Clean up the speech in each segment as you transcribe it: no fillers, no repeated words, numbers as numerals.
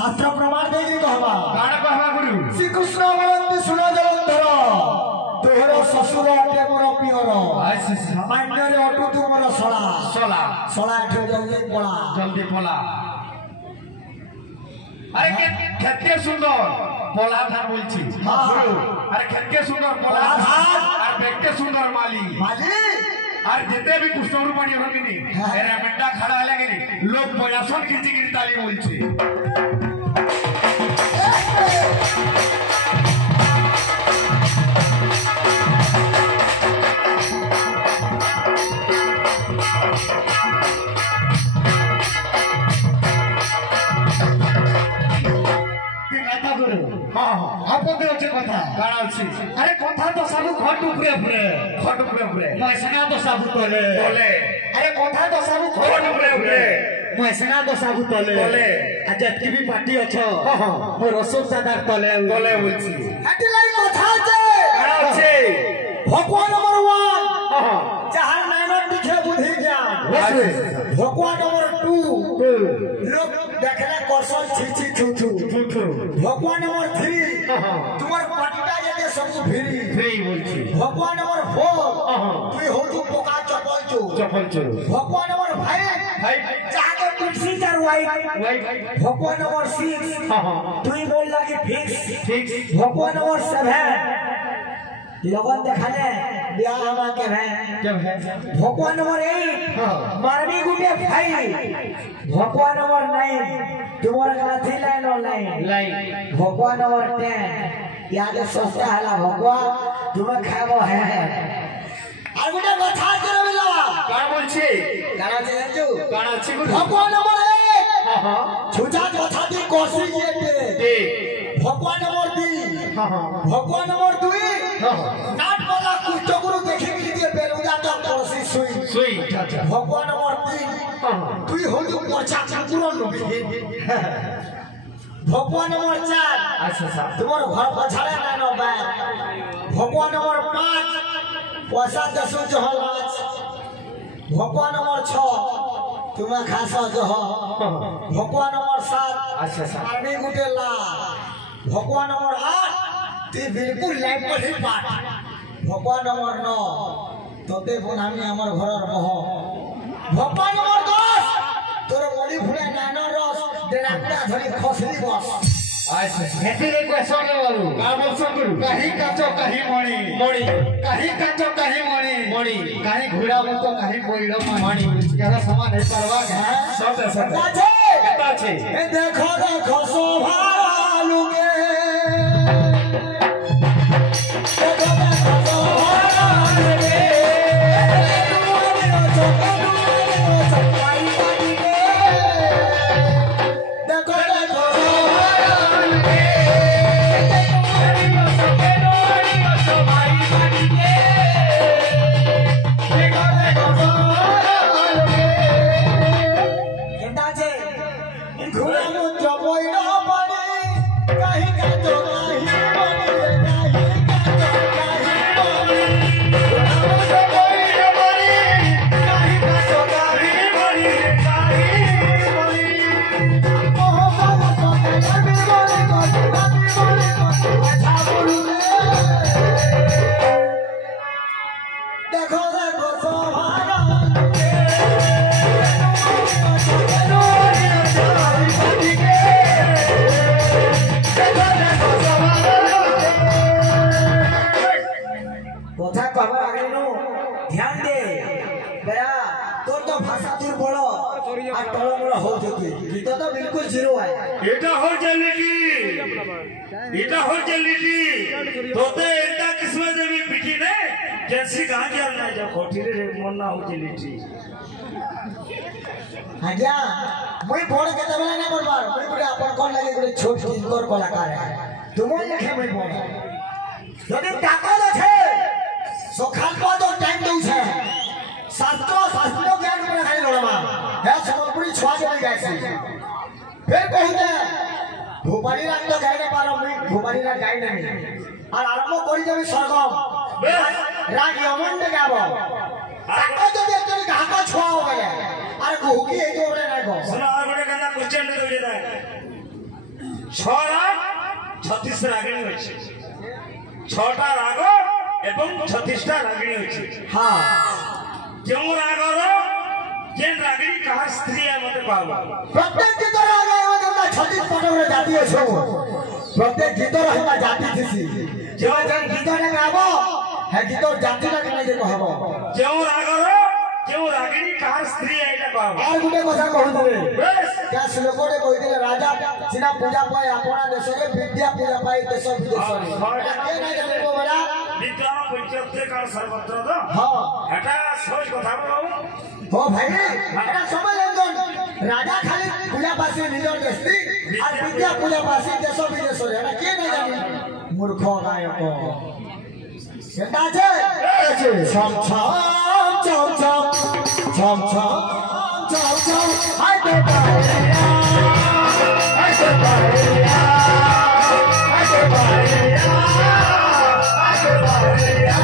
शास्त्र प्रमाण देगी कहवा गुरु श्री कृष्ण बोलते सुनो जलंधर तोहर ससुर अटे मोर पियर सामान्य रे अटु तू मोर सला सला सला एठे जल्दी पला अरे केते सुंदर पला धान बोलছি गुरु अरे केते सुंदर पला धान और देखते सुंदर माली और जेते भी कृष्णगुरु पानी होगिनी एरा मेंढा खड़ा लागेनी लोग बयासन खिंची गिरी ताली बोलছে अरे कथा तो सब खट उपरे उपरे मैसना तो सब तले अरे कथा तो सब खट उपरे मैसना तो सब तले आ जतकी भी पार्टी अछो मो रसोल दादार तले बोलছি हटी लाई कथा छे भगवान नंबर 1 जहां नाइनर दिखे बुद्धि ज्ञान भगवान नंबर 2 लोग देखले कौशल छी छू भगवान नंबर 3 तुम्हार पट्टा जेते सब फ्री बोलছি भगवान नंबर 4 तुई हो तू पोका चपल चो भगवान नंबर 5 जाके कुर्सी चरवाई भगवान नंबर 6 तुई बोल लगी फिक्स भगवान नंबर 7 लगन देखाले बियाह हवा के है भगवान नंबर 8 मारबी गुटे भाई भगवान नंबर 9 तुम्हारा गाथी लाइन भगवान नंबर 10 याद सस्ता हला भगवान तुम्हें खाबो है আর গুটা কথা করবিলা কার বলছি কারা জানছো কারা আছে গুরু ভগবান নম্বর 1 ছুজা কথা দি কোসি যেতে ভগবান নম্বর 3 ভগবান নম্বর 2 নাট বলা কুষ্ট গুরু দেখে কি দিয়ে বেরুদা তো কোসি সুই ভগবান নম্বর 3 তুই হলু পচা কুকুর নবি ভগবান নম্বর 4 আচ্ছা তোমার ঘর পছাড়ে না নবা ভগবান নম্বর 5 पैसा 10 जहल भगवान नंबर 6 तुम्हें खासा जह भगवान नंबर 7 अच्छा आर्मी गुटे ला भगवान नंबर 8 ती बिल्कुल लाइफ पर ही पाठ भगवान नंबर 9 तोते बनामी हमर घरर मोह भगवान नंबर 10 तोर बड़ी फुले नाना रस डेराकुड़ा धरी खसली बस हेतिरे क्वेश्चन बाबू का बोलसन करू कहीं काचो कहीं मणि मणि कहीं काचो कहीं मणि मणि कहीं घोड़ा मुतो कहीं कोइलो मणि केरा समान है परवा है सब ऐसा केता छे ए देखो देखो शोभा लुके देखो देखो शोभा लुके ध्यान दे गया तो भाषा दुर्बल और टलमल हो जती गीत तो बिल्कुल जीरो है এটা হল জেলিটি এটা হল জেলিটি তোতে এটা কিসমে দেবি পিটি নে কেসি গাঁ গেল না যা খটিরে মন না হো জেলিটি आज्ञा मुई बोल के तबला ना बोलबार मुई गुडे अपन कोन लागे गुडे छोट किंकर कलाकार है तुमो लिखे मुई बोल यदि ताकत আছে सखाल को तो टाइम दउ छे शास्त्रों ज्ञान पर खाली लड़मा है समपुरी छुआ चली गई फिर कहते भूपाली रात तो गाय ना पारो मुई भूपाली रात गाय नहीं और आरंभ करी जबी सरगम राग यमन दे गाबो ताको जबी एकजनी घाका छुआ हो गए আর গুকি এই তো ওরে রাখো শোনা আর বড় কথা কোশ্চেন দে দে দে ছড়া 36 রাগিনী হইছে ছটা রাগ এবং 36টা রাগিনী হইছে হ্যাঁ কেউ রাগর কেন রাগিনী কার স্ত্রী আমাদের পাবো প্রত্যেক গীতর আগে আমাদের 36 পটরে জাতি আছে প্রত্যেক গীতর হেবা জাতি থিসি যে যেন গীতটা গাবো হে গীতর জাতিটা কেনে যে কহব কেউ রাগর কেউ রাগিনী কার স্ত্রী এইটা পাবো আর গুটে কথা কহুতবে যা শ্লোকরে কইদিলে রাজা সিনা পূজা পায় আপনা দেশরে বিদ্যা পূজা পায় দেশ বিদেশরে কে না জানিব বলা বিদ্যা পঞ্চতে কার সর্বত্র তো হ্যাঁ এটা সহজ কথা বলো ও ভাই এটা সময় লঙ্ঘন রাজা খালি পূজা পাশে নিজর দেশি আর বিদ্যা পূজা পাশে দেশ বিদেশরে এটা কে না জানি মূর্খ গায়ক কেটা আছে ছম ছম ছম ছম ছম ছম ছম ছম আইতে পারিয়া আইতে পারিয়া আইতে পারিয়া আইতে পারিয়া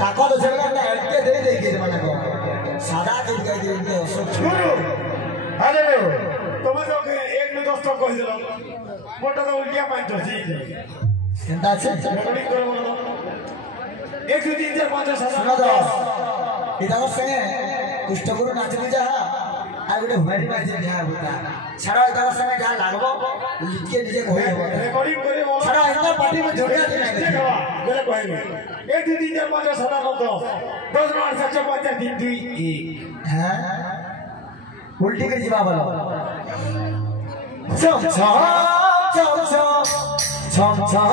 ताकत से करना हटके दे देगी माने को सादा के दिखाई दे इनके सब छोड़ो हेलो তুমি তো এক মিনিট কষ্ট কই দিল মোটা তো উল্টিয়া পাইতো জি চিন্তা আছে রেকর্ডিং করে বলো 1 2 3 4 5 6 सुनो दो इधर से कुछ तो गुरु नाचने जा आ गुटे हुमारी बाजी जा होता छड़ा इधर से जा लागबो लिखके नीचे कोई हो রেকর্ডিং করে বলো छड़ा इधर पार्टी में जोड़िया दे देखवा बोले कहबे 1 2 3 4 5 6 7 8 10 9 7 5 3 2 1 हां उल्टी कर जीवा बोलो चम चम चम चम चम चम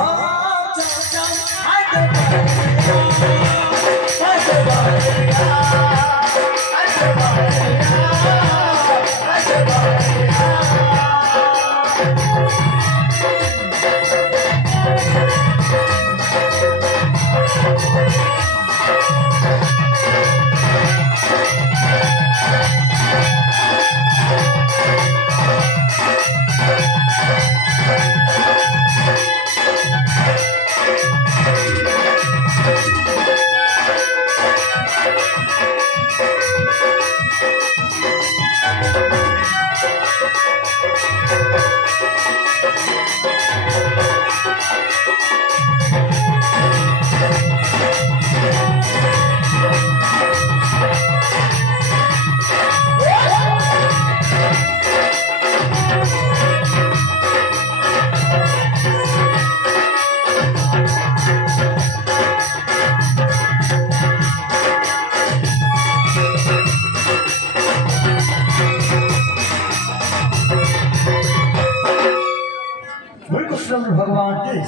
भगवान के